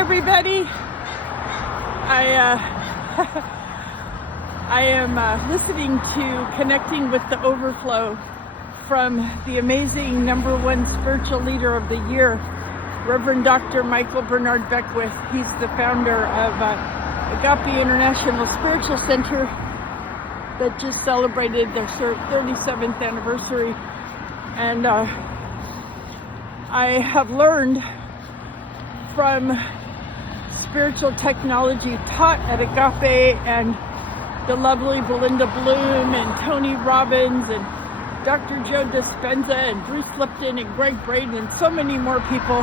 everybody. I am listening to Connecting with the Overflow from the amazing #1 spiritual leader of the year, Reverend Dr. Michael Bernard Beckwith. He's the founder of Agape International Spiritual Center that just celebrated their 37th anniversary. And I have learned from spiritual technology taught at Agape and the lovely Belinda Bloom and Tony Robbins and Dr. Joe Dispenza and Bruce Lipton and Greg Braden and so many more people,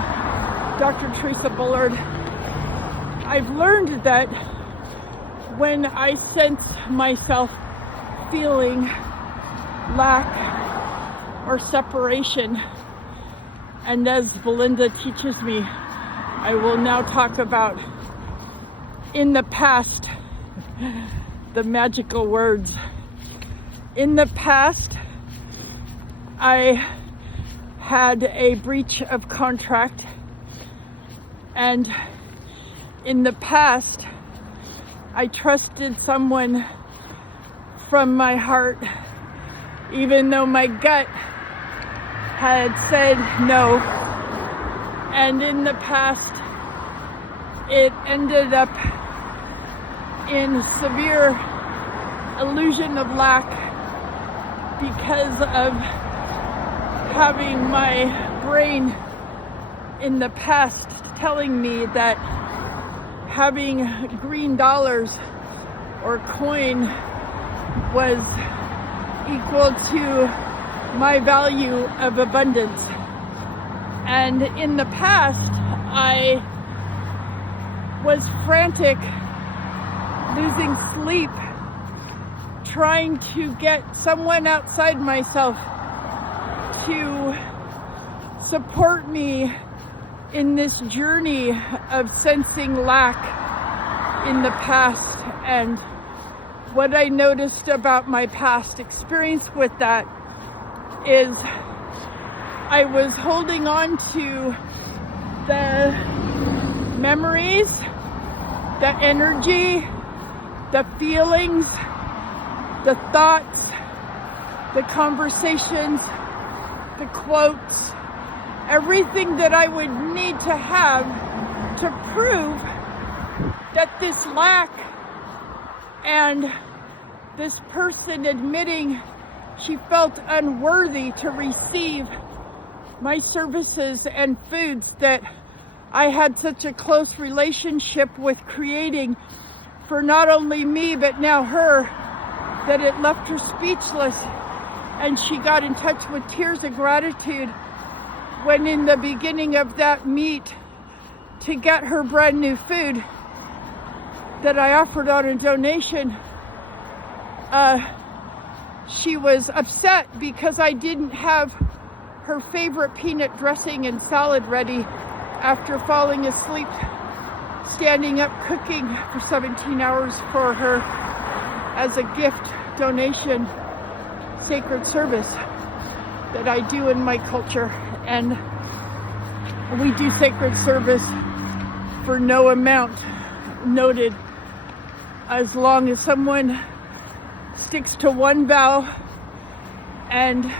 Dr. Teresa Bullard. I've learned that when I sense myself feeling lack or separation, and as Belinda teaches me, I will now talk about in the past, the magical words. In the past, I had a breach of contract, and in the past, I trusted someone from my heart, even though my gut had said no. And in the past, it ended up in severe illusion of lack because of having my brain in the past telling me that having green dollars or coin was equal to my value of abundance. And in the past, I was frantic, losing sleep, trying to get someone outside myself to support me in this journey of sensing lack in the past. And what I noticed about my past experience with that is I was holding on to the memories, the energy, the feelings, the thoughts, the conversations, the quotes, everything that I would need to have to prove that this lack and this person admitting she felt unworthy to receive my services and foods that I had such a close relationship with creating for not only me but now her, that it left her speechless, and she got in touch with tears of gratitude when in the beginning of that meet to get her brand new food that I offered on a donation, she was upset because I didn't have her favorite peanut dressing and salad ready after falling asleep, standing up cooking for 17 hours for her as a gift donation, sacred service that I do in my culture. And we do sacred service for no amount noted, as long as someone sticks to one vow. And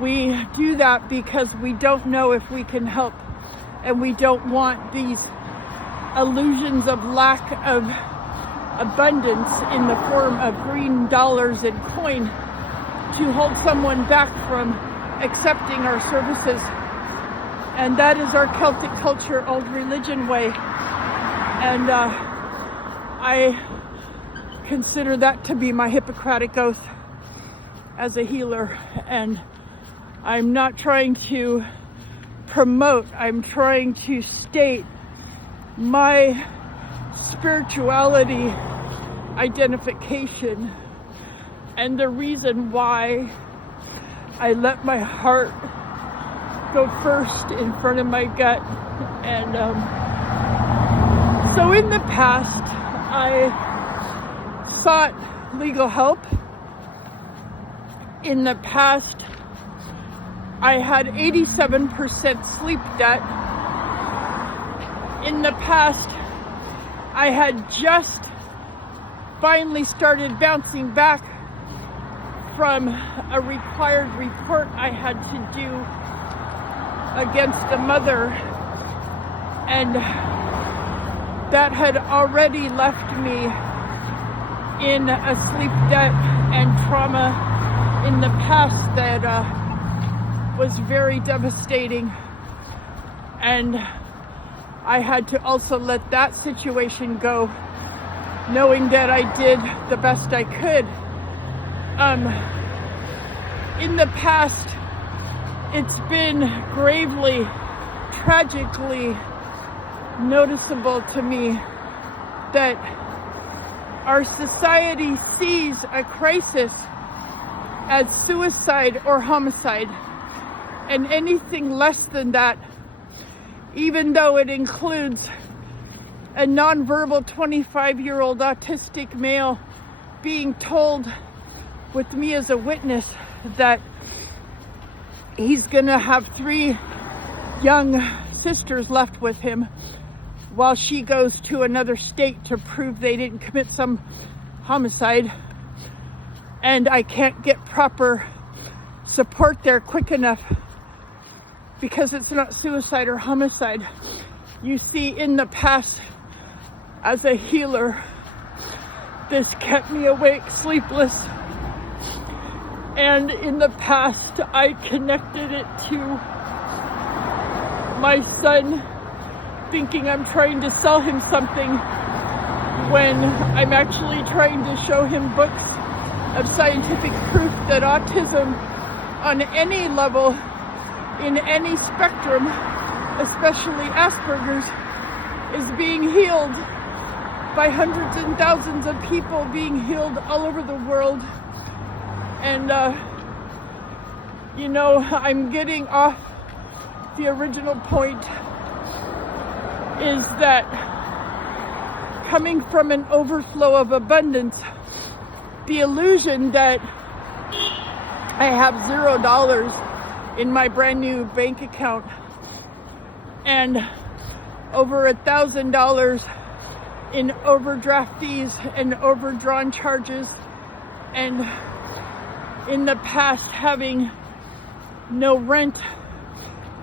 we do that because we don't know if we can help, and we don't want these illusions of lack of abundance in the form of green dollars and coin to hold someone back from accepting our services. And that is our Celtic culture, old religion way. And I consider that to be my Hippocratic oath as a healer. And I'm not trying to promote, I'm trying to state my spirituality identification and the reason why I let my heart go first in front of my gut. And so in the past, I sought legal help. In the past, I had 87% sleep debt. In the past, I had just finally started bouncing back from a required report I had to do against a mother, and that had already left me in a sleep debt and trauma in the past that was very devastating, and I had to also let that situation go, knowing that I did the best I could. In the past, it's been gravely, tragically noticeable to me that our society sees a crisis as suicide or homicide, and anything less than that, even though it includes a nonverbal 25-year-old autistic male being told, with me as a witness, that he's gonna have 3 young sisters left with him while she goes to another state to prove they didn't commit some homicide, and I can't get proper support there quick enough because it's not suicide or homicide. You see, in the past, as a healer, this kept me awake, sleepless, and in the past I connected it to my son, thinking I'm trying to sell him something when I'm actually trying to show him books of scientific proof that autism on any level, in any spectrum, especially Asperger's, is being healed by hundreds and thousands of people, being healed all over the world. And I'm getting off the original point, is that coming from an overflow of abundance, the illusion that I have $0 in my brand new bank account and over $1,000 in overdraft fees and overdrawn charges, and in the past having no rent,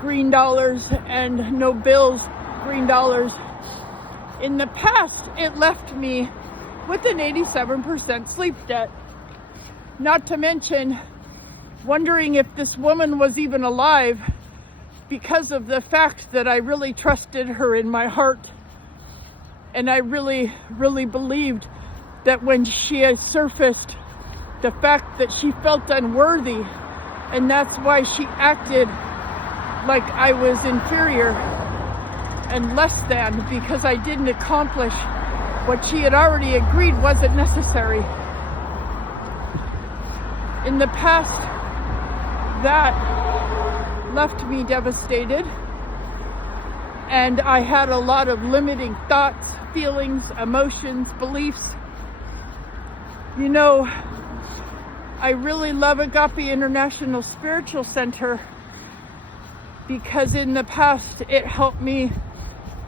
green dollars, and no bills, green dollars. In the past, it left me with an 87% sleep debt. Not to mention wondering if this woman was even alive, because of the fact that I really trusted her in my heart. And I really, really believed that when she had surfaced, the fact that she felt unworthy, and that's why she acted like I was inferior and less than, because I didn't accomplish what she had already agreed wasn't necessary. In the past, that left me devastated, and I had a lot of limiting thoughts, feelings, emotions, beliefs. I really love Agape International Spiritual Center because in the past it helped me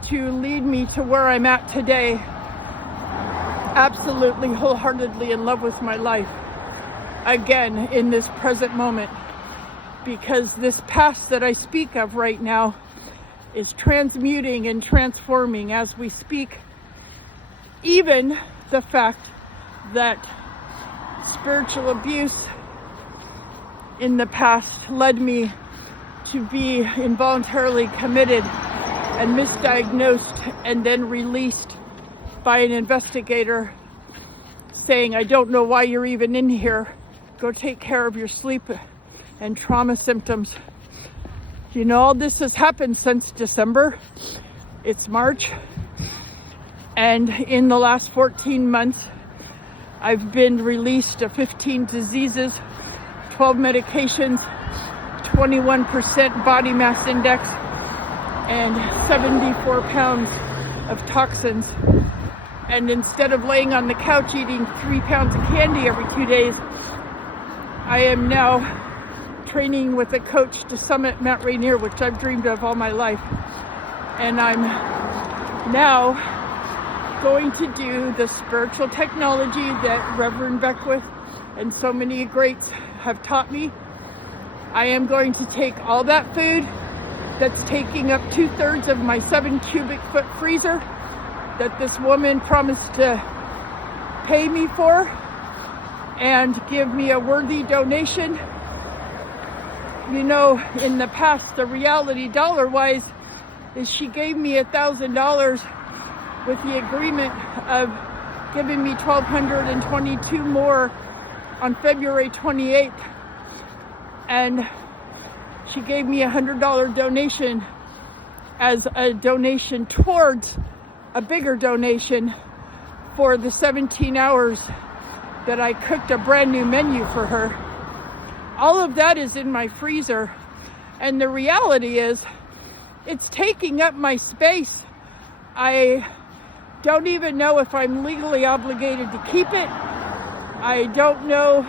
to lead me to where I'm at today, absolutely wholeheartedly in love with my life, again in this present moment, because this past that I speak of right now is transmuting and transforming as we speak. Even the fact that spiritual abuse in the past led me to be involuntarily committed and misdiagnosed and then released by an investigator saying, "I don't know why you're even in here. Go take care of your sleep and trauma symptoms." All this has happened since December. It's March. And in the last 14 months, I've been released of 15 diseases, 12 medications, 21% body mass index, and 74 pounds of toxins. And instead of laying on the couch eating 3 pounds of candy every 2 days, I am now training with a coach to summit Mount Rainier, which I've dreamed of all my life. And I'm now going to do the spiritual technology that Reverend Beckwith and so many greats have taught me. I am going to take all that food that's taking up 2/3 of my 7 cubic foot freezer that this woman promised to pay me for and give me a worthy donation. You know, in the past, the reality dollar-wise is she gave me $1,000 with the agreement of giving me $1,222 more on February 28th. And she gave me a $100 donation as a donation towards a bigger donation for the 17 hours that I cooked a brand new menu for her. All of that is in my freezer. And the reality is, it's taking up my space. I don't even know if I'm legally obligated to keep it. I don't know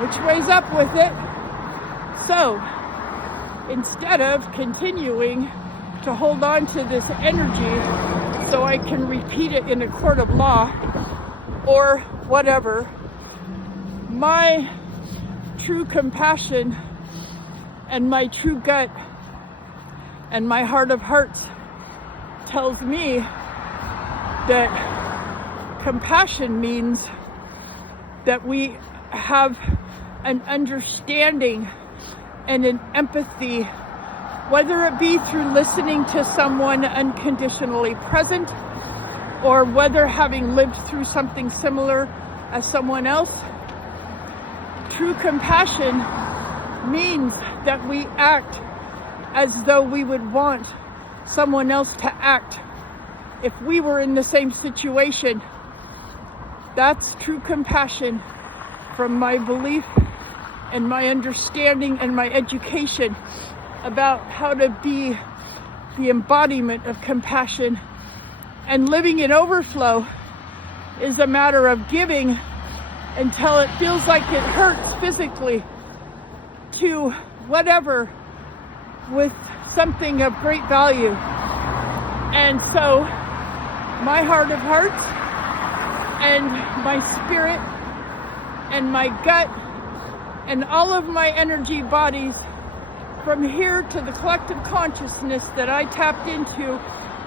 which way's up with it. So instead of continuing to hold on to this energy so I can repeat it in a court of law or whatever, my true compassion and my true gut and my heart of hearts tells me that compassion means that we have an understanding and an empathy, whether it be through listening to someone unconditionally present or whether having lived through something similar as someone else. True compassion means that we act as though we would want someone else to act if we were in the same situation. That's true compassion from my belief and my understanding and my education about how to be the embodiment of compassion. And living in overflow is a matter of giving until it feels like it hurts physically to whatever with something of great value. And so my heart of hearts and my spirit and my gut and all of my energy bodies from here to the collective consciousness that I tapped into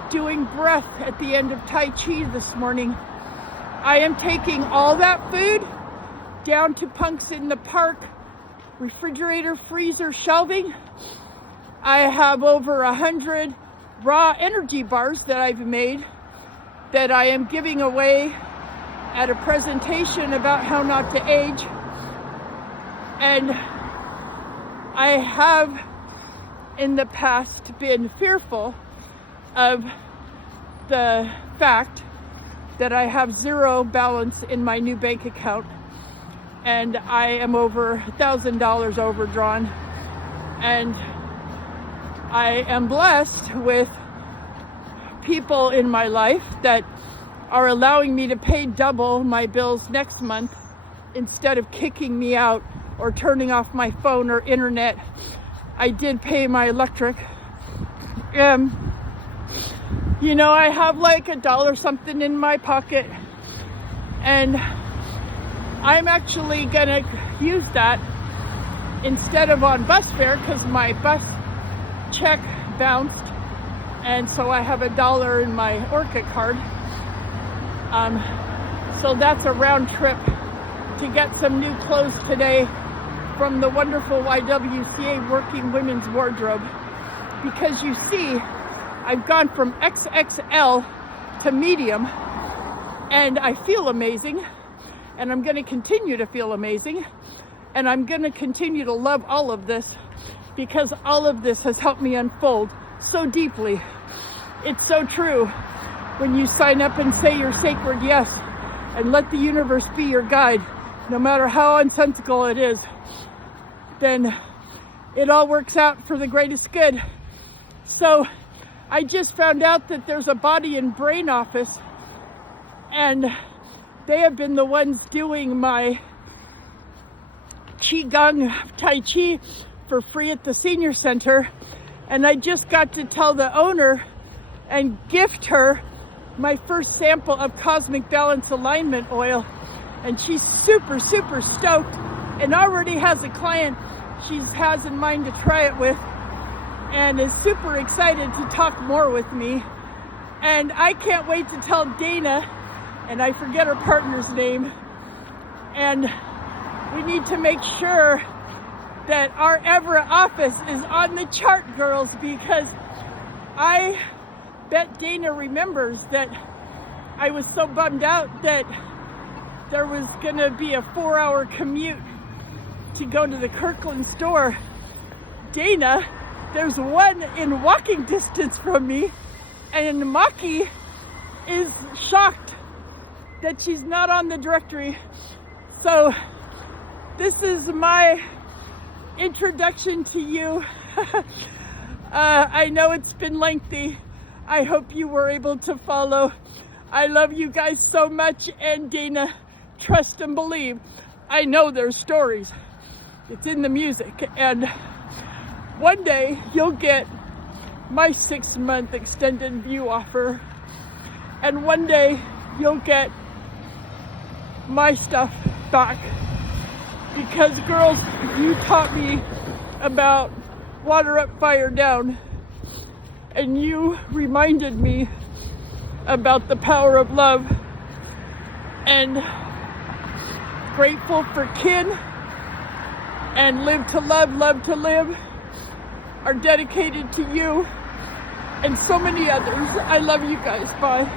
doing breath at the end of Tai Chi this morning. I am taking all that food down to Punks in the Park refrigerator, freezer, shelving. I have over 100 raw energy bars that I've made that I am giving away at a presentation about how not to age. And I have in the past been fearful of the fact that I have zero balance in my new bank account and I am over $1,000 overdrawn, and I am blessed with people in my life that are allowing me to pay double my bills next month instead of kicking me out or turning off my phone or internet. I did pay my electric. You know, I have like $1 something in my pocket, and I'm actually gonna use that instead of on bus fare because my bus check bounced, and so I have $1 in my Orca card. So that's a round trip to get some new clothes today from the wonderful YWCA Working Women's Wardrobe, because you see, I've gone from XXL to medium, and I feel amazing, and I'm going to continue to feel amazing, and I'm going to continue to love all of this, because all of this has helped me unfold so deeply. It's so true. When you sign up and say your sacred yes, and let the universe be your guide, no matter how unsensical it is, then it all works out for the greatest good. So I just found out that there's a body and brain office, and they have been the ones doing my Qigong Tai Chi for free at the senior center. And I just got to tell the owner and gift her my first sample of Cosmic Balance Alignment Oil. And she's super, super stoked and already has a client she has in mind to try it with and is super excited to talk more with me. And I can't wait to tell Dana, and I forget her partner's name, and we need to make sure that our Everett office is on the chart, girls, because I bet Dana remembers that I was so bummed out that there was gonna be a 4-hour commute to go to the Kirkland store. Dana, there's one in walking distance from me, and Maki is shocked that she's not on the directory. So this is my introduction to you. I know it's been lengthy. I hope you were able to follow. I love you guys so much, and Dana, trust and believe. I know there's stories. It's in the music, and one day you'll get my 6-month extended view offer, and one day you'll get my stuff back, because girls, you taught me about water up, fire down, and you reminded me about the power of love, and Grateful for Kin and Live to Love, Love to Live are dedicated to you and so many others. I love you guys. Bye.